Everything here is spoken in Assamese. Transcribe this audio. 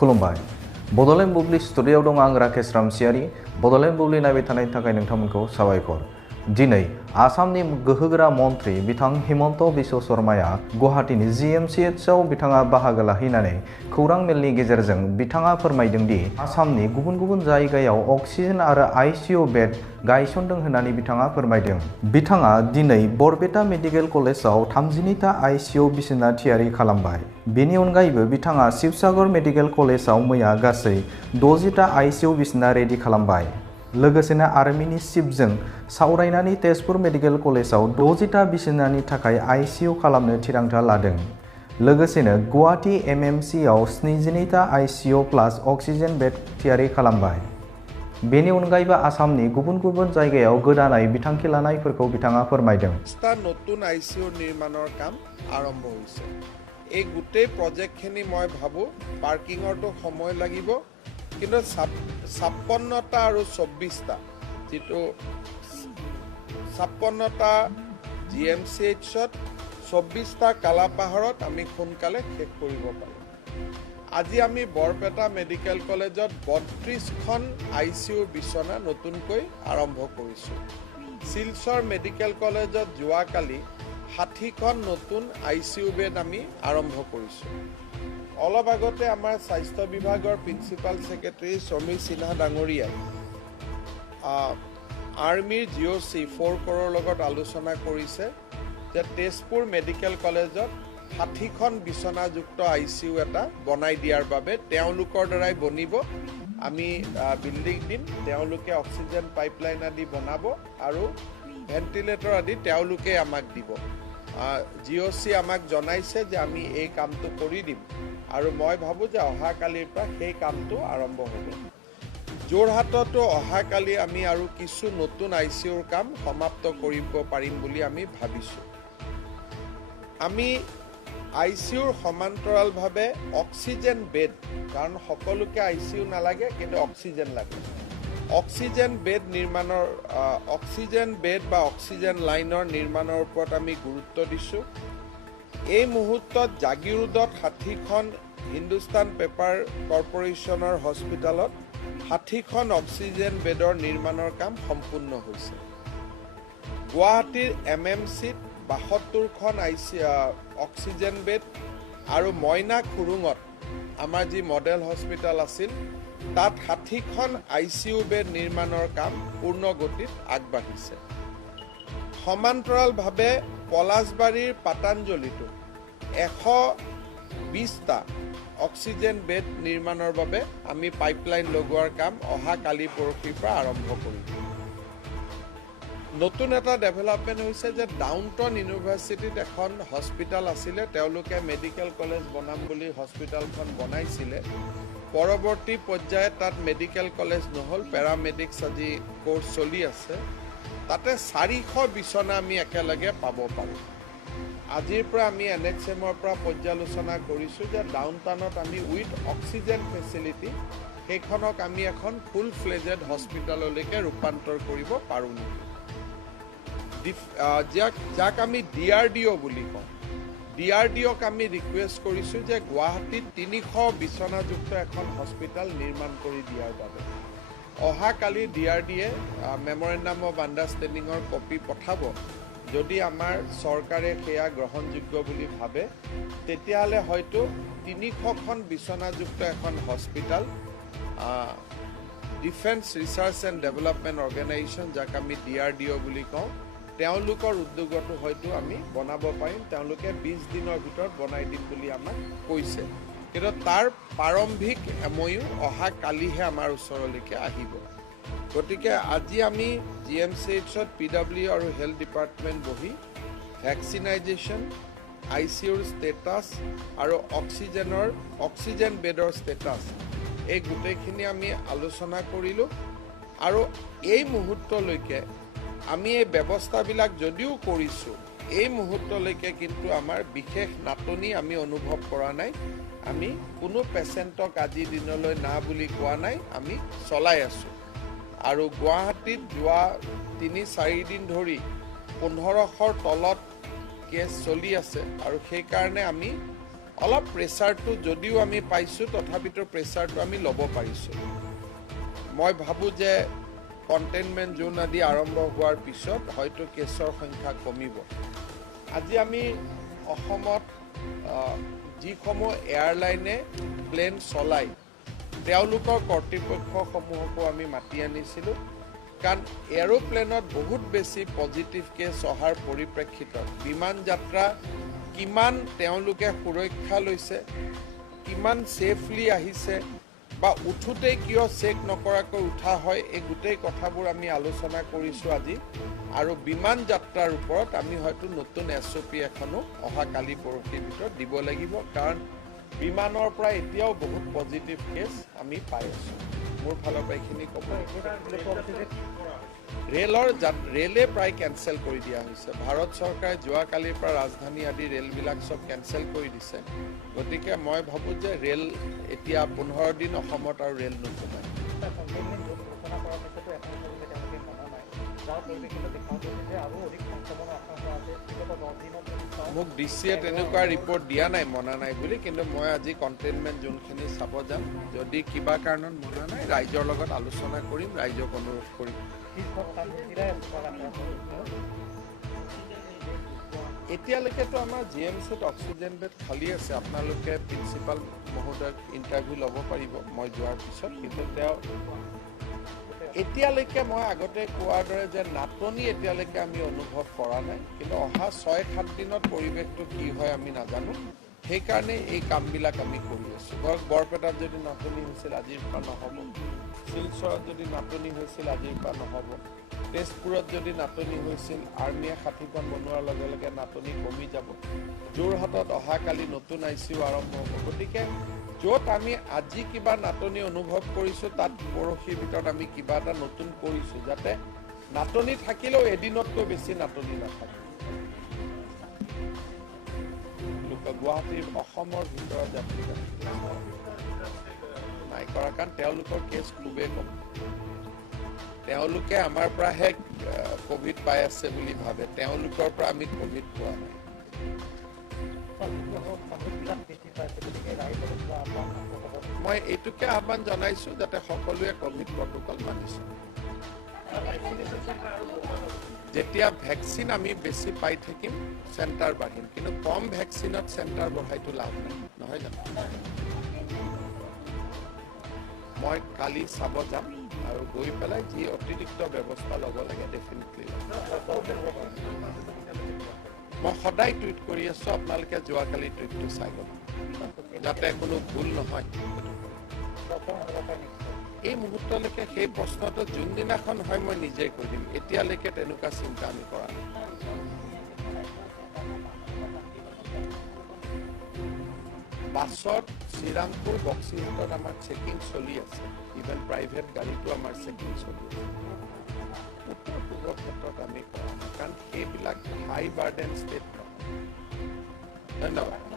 खुलुमबाय बड'लेण्ड बुब्लि स्टुडिय'आव दं आं राकेश रामसियारि बड'लेण्ड बुब्लि नायबाय थानायनि थाखाय नोंथांमोनखौ साबायखर दिनै आसामनि गोहोगोरा मन्त्रि बिथां हिमन्त बिश्व शर्माया गुवाहाटीनि GMCHआव बिथाङा बाहागो लाहैनानै खौरां मेलनि गेजेरजों बिथाङा फोरमायदों दि आसामनि गुबुन गुबुन जायगायाव अक्सिजेन आरो ICU बेड गायसनदों होननानै बिथाङा फोरमायदों। बिथाङा दिनै बरपेटा मेडिकेल कलेजाव 32टा ICU बिसिना थियारि खालामबाय। बेनि अनगायैबो बिथाङा शिवसागर मेडिकेल कलेजाव मैया गासै 60टा ICU बिसिना रेडि खालामबाय। लोगोसेनो आर्मिनि चिफजों सावरायनानै तेजपुर मेडिकेल कलेजाव 60टा बिसिनानि थाखाय ICU खालामनो थिरांथा लादों। लोगोसेनो गुवाहाटी MMCआव 72टा ICU प्लास अक्सिजेन बेड थियारि खालामबाय। बेनि अनगायैबो आसामनि गुबुन गुबुन जायगायाव गोदानै बिथांखि लानायफोरखौ बिथाङा फोरमायदों। नতুन ICU निर्माणৰ কাম আৰম্ভ হৈছে। এই গোটেই প্ৰজেক্টখিনি মই ভাবো পাৰ্কিংৰটো সময় লাগিব কিন্তু 56টা আৰু 24টা যেটো 56টা GMCHত 24টা কালাপাহাৰত আমি সোনকালে শেষ কৰিব পাৰোঁ। আজি আমি বৰপেটা মেডিকেল কলেজত 32খন ICU বিছনা নতুনকৈ আৰম্ভ কৰিছোঁ। শিলচৰ মেডিকেল কলেজত যোৱাকালি 60খন নতুন ICU বেড আমি আৰম্ভ কৰিছোঁ। অলপ আগতে আমাৰ স্বাস্থ্য বিভাগৰ প্ৰিন্সিপাল সেক্ৰেটাৰী সমীৰ সিনহা ডাঙৰীয়াই আৰ্মিৰ GOC 4 কৰৰ লগত আলোচনা কৰিছে যে তেজপুৰ মেডিকেল কলেজত 60খন বিছনাযুক্ত ICU এটা বনাই দিয়াৰ বাবে তেওঁলোকৰ দ্বাৰাই বনিব। আমি বিল্ডিং দিম, তেওঁলোকে অক্সিজেন পাইপলাইন আদি বনাব আৰু ভেন্টিলেটৰ আদি তেওঁলোকে আমাক দিব। GOC আমাক জনাইছে যে আমি এই কামটো কৰি দিম আৰু মই ভাবো যে অহাকালিৰ পৰা সেই কামটো আৰম্ভ হ'ব। যোৰহাটতো অহাকালি আমি আৰু কিছু নতুন ICUৰ কাম সমাপ্ত কৰিব পাৰিম বুলি আমি ভাবিছোঁ। আমি ICUৰ সমান্তৰালভাৱে অক্সিজেন বেড, কাৰণ সকলোকে ICU নালাগে কিন্তু অক্সিজেন লাগে, অক্সিজেন বেড নিৰ্মাণৰ অক্সিজেন বেড বা অক্সিজেন লাইনৰ নিৰ্মাণৰ ওপৰত আমি গুৰুত্ব দিছোঁ। এই মুহূৰ্তত জাগিৰোডত 60খন হিন্দুস্তান পেপাৰ কৰ্পোৰেশ্যনৰ হস্পিটেলত 60খন অক্সিজেন বেডৰ নিৰ্মাণৰ কাম সম্পূৰ্ণ হৈছে। গুৱাহাটীৰ MMCত 72খন অক্সিজেন বেড আৰু মইনা খুৰুঙত আমাৰ যি মডেল হস্পিটেল আছিল তাত 60খন ICU বেড নিৰ্মাণৰ কাম পূৰ্ণ গতিত আগবাঢ়িছে। সমান্তৰালভাৱে পলাশবাৰীৰ পাতাঞ্জলিতো 120টা অক্সিজেন বেড নিৰ্মাণৰ বাবে আমি পাইপলাইন লগোৱাৰ কাম অহা কালি পৰহিৰ পৰা আৰম্ভ কৰিম। নতুন এটা ডেভেলপমেণ্ট হৈছে যে ডাউনটাউন ইউনিভাৰ্চিটিত এখন হস্পিটেল আছিলে, তেওঁলোকে মেডিকেল কলেজ বনাম বুলি হস্পিটেলখন বনাইছিলে। পৰৱৰ্তী পৰ্যায়ত তাত মেডিকেল কলেজ নহ'ল, পেৰামেডিক্স আজি কোৰ্চ চলি আছে। তাতে 400 বিছনা আমি একেলগে পাব পাৰোঁ। আজিৰ পৰা আমি NHMৰ পৰা পৰ্যালোচনা কৰিছোঁ যে ডাউনটাউনত আমি উইথ অক্সিজেন ফেচিলিটি সেইখনক আমি এখন ফুল ফ্লেজেড হস্পিটেললৈকে ৰূপান্তৰ কৰিব পাৰোঁ নেকি। যাক আমি DRDO বুলি কওঁ, DRDOক আমি ৰিকুৱেষ্ট কৰিছোঁ যে গুৱাহাটীত 300 বিছনাযুক্ত এখন হস্পিটেল নিৰ্মাণ কৰি দিয়াৰ বাবে। অহাকালি DRDOয়ে মেমৰেণ্ডাম অফ আণ্ডাৰষ্টেণ্ডিঙৰ কপি পঠাব। যদি আমাৰ চৰকাৰে সেয়া গ্ৰহণযোগ্য বুলি ভাবে তেতিয়াহ'লে হয়তো 300খন বিছনাযুক্ত এখন hospital defence research and development organisation, যাক আমি DRDO বুলি কওঁ, তেওঁলোকৰ উদ্যোগতো হয়তো আমি বনাব পাৰিম। তেওঁলোকে 20 দিনৰ ভিতৰত বনাই দিম বুলি আমাক কৈছে, কিন্তু তাৰ প্ৰাৰম্ভিক সময়ো অহা কালিহে আমাৰ ওচৰলৈকে আহিব। গতিকে আজি আমি GMCHত PW আৰু হেল্থ ডিপাৰ্টমেণ্ট বহি ভেকচিনাইজেশ্যন, ICUৰ ষ্টেটাছ আৰু অক্সিজেন বেডৰ ষ্টেটাছ এই গোটেইখিনি আমি আলোচনা কৰিলোঁ। আৰু এই মুহূৰ্তলৈকে আমি এই ব্যৱস্থাবিলাক যদিও কৰিছোঁ, এই মুহূৰ্তলৈকে কিন্তু আমাৰ বিশেষ নাটনি আমি অনুভৱ কৰা নাই। আমি কোনো পেচেণ্টক আজি দিনলৈ না বুলি কোৱা নাই, আমি চলাই আছোঁ। আৰু গুৱাহাটীত যোৱা 3-4 দিন ধৰি 1500ৰ তলত কেছ চলি আছে আৰু সেইকাৰণে আমি অলপ প্ৰেছাৰটো যদিও আমি পাইছোঁ তথাপিতো প্ৰেছাৰটো আমি ল'ব পাৰিছোঁ মই ভাবোঁ যে কণ্টেইনমেণ্ট জোন আদি আৰম্ভ হোৱাৰ পিছত হয়তো কেছৰ সংখ্যা কমিব আজি আমি অসমত যিসমূহ এয়াৰলাইনে প্লেন চলায় তেওঁলোকৰ কৰ্তৃপক্ষসমূহকো আমি মাতি আনিছিলোঁ কাৰণ এৰোপ্লেনত বহুত বেছি পজিটিভ কেছ অহাৰ পৰিপ্ৰেক্ষিতত বিমান যাত্ৰা কিমান তেওঁলোকে সুৰক্ষা লৈছে কিমান ছেফলি আহিছে বা উঠোতেই কিয় চেক নকৰাকৈ উঠা হয় এই গোটেই কথাবোৰ আমি আলোচনা কৰিছোঁ আজি আৰু বিমান যাত্ৰাৰ ওপৰত আমি হয়তো নতুন SOP এখনো অহা কালি পৰহিৰ ভিতৰত দিব লাগিব কাৰণ বিমানৰ পৰা এতিয়াও বহুত পজিটিভ কেছ আমি পাই আছোঁ মোৰ ফালৰ পৰা এইখিনি ক'ব ৰেলে প্ৰায় কেঞ্চেল কৰি দিয়া হৈছে ভাৰত চৰকাৰে যোৱাকালিৰ পৰা ৰাজধানী আদি ৰেলবিলাক চব কেঞ্চেল কৰি দিছে গতিকে মই ভাবোঁ যে ৰেল এতিয়া 15 দিন অসমত আৰু ৰেল নোসোমায় মোক DCয়ে তেনেকুৱা ৰিপৰ্ট দিয়া নাই মনা নাই বুলি কিন্তু মই আজি কণ্টেইনমেণ্ট যোনখিনি চাব যাম যদি কিবা কাৰণত মনা নাই ৰাইজৰ লগত আলোচনা কৰিম ৰাইজক অনুৰোধ কৰিম এতিয়ালৈকেতো আমাৰ GMCত অক্সিজেন বেড খালী আছে আপোনালোকে প্ৰিন্সিপাল মহোদয়ক ইণ্টাৰভিউ ল'ব পাৰিব মই যোৱাৰ পিছত কিন্তু তেওঁ এতিয়ালৈকে মই আগতে কোৱাৰ দৰে যে নাটনি এতিয়ালৈকে আমি অনুভৱ কৰা নাই কিন্তু অহা 6-7 দিনত পৰিৱেশটো কি হয় আমি নাজানো সেইকাৰণে এই কামবিলাক আমি কৰি আছোঁ ধৰক বৰপেটাত যদি নাটনি হৈছিল আজিৰ পৰা নহ'ব শিলচৰত যদি নাটনি হৈছিল আজিৰ পৰা নহ'ব তেজপুৰত যদি নাটনি হৈছিল আৰ্মিয়ে 60খন বনোৱাৰ লগে লগে নাটনি কমি যাব যোৰহাটত অহাকালি নতুন ICU আৰম্ভ হ'ব গতিকে য'ত আমি আজি কিবা নাটনি অনুভৱ কৰিছোঁ তাত পৰহিৰ ভিতৰত আমি কিবা এটা নতুন কৰিছোঁ যাতে নাটনি থাকিলেও এদিনতকৈ বেছি নাটনি নাথাকে গুৱাহাটীৰ অসমৰ ভিতৰত যাত্ৰী নাই কৰা কাৰণ তেওঁলোকৰ কেছ খুবেই কম তেওঁলোকে আমাৰ পৰাহে কোভিড পাই আছে বুলি ভাবে তেওঁলোকৰ পৰা আমি কোভিড পোৱা নাই মই এইটোকে আহ্বান জনাইছোঁ যাতে সকলোৱে কোভিড প্ৰট'কল মানিছে যেতিয়া ভেকচিন আমি বেছি পাই থাকিম চেণ্টাৰ বাঢ়িম কিন্তু কম ভেকচিনত চেণ্টাৰ বঢ়াইটো লাভ নাই নহয় জানো মই কালি চাব যাম আৰু গৈ পেলাই যি অতিৰিক্ত ব্যৱস্থা ল'ব লাগে ডেফিনেটলি মই সদায় টুইট কৰি আছোঁ আপোনালোকে যোৱাকালি টুইটটো চাই গ'ল যাতে কোনো ভুল নহয় এই মুহূৰ্তলৈকে সেই প্ৰশ্নটো যোনদিনাখন হয় মই নিজেই কৈ দিম এতিয়ালৈকে তেনেকুৱা চিন্তা আমি কৰা নাই বাছত শ্ৰীৰামপুৰ বক্সিঘাটত আমাৰ চেকিং চলি আছে ইভেন প্ৰাইভেট গাড়ীটো আমাৰ চেকিং চলি আছে উত্তৰ পূবৰ ক্ষেত্ৰত আমি কৰা নাই কাৰণ সেইবিলাক হাই বাৰ্ডেন ষ্টেট নহয় ধন্যবাদ